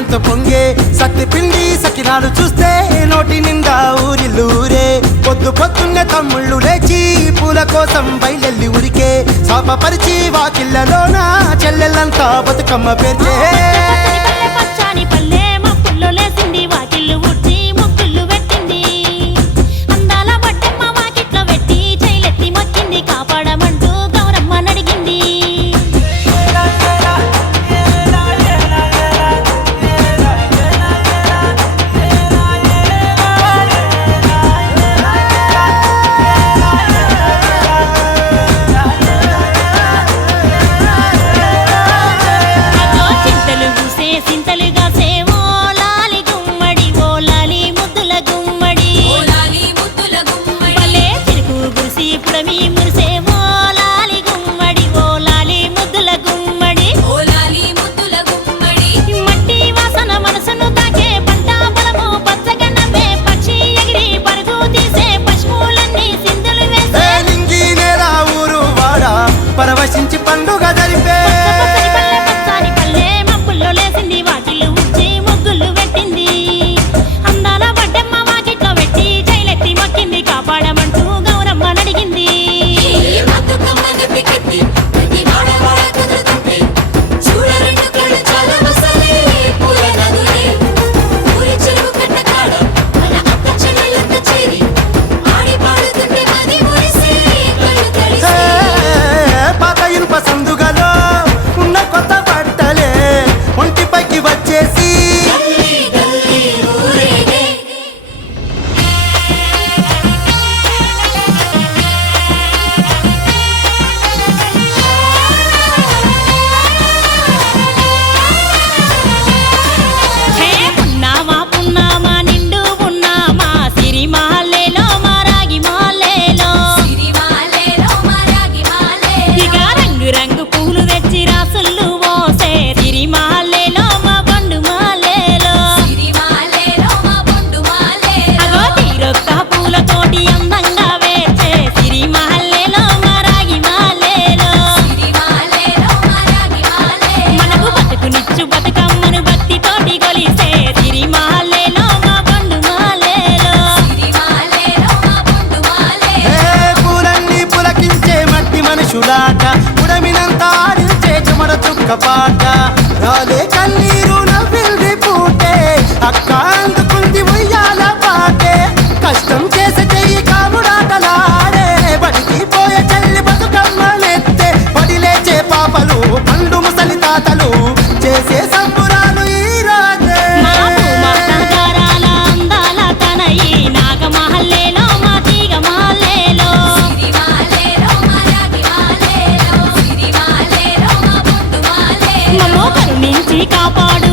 ఎంత పొంగే సత్తి పిండి సకినాలు చూస్తే నోటి నిండా ఊరిల్లూరే పొద్దు పొద్దున్నే తమ్ముళ్ళు లేచి పూల కోసం బయలెల్లి ఉరికే శాపపరిచి వాకిళ్ళలోన చెల్లెళ్ళంతా బతుకమ్మ పేర్చే పరవశించి పండుగ జరిపే మబ్బుల్లో లేసింది వాకిళ్ళు ఉచ్చి ముగ్గులు పెట్టింది అందాల వడ్డమ్మ వాకిట్లో పెట్టి జైలెత్తి మొక్కింది కాపాడమంటూ గౌరమ్మ నడిగింది ఉడమినంత ఆడించే చెమర చుక్క పాట రాలే కన్నీరు నవ్వింది పూటే అక్క అందుకుంది ఉయ్యాల పాటే కష్టం చేసే చెయ్యి కాముడాటలాడే బడికి పోయే చెల్లి బతుకమ్మనెత్తే పడి లేచే పాపలు పండు ముసలి తాతలు చేసే సంబురాలు ఈ రోజే నుంచి కాపాడు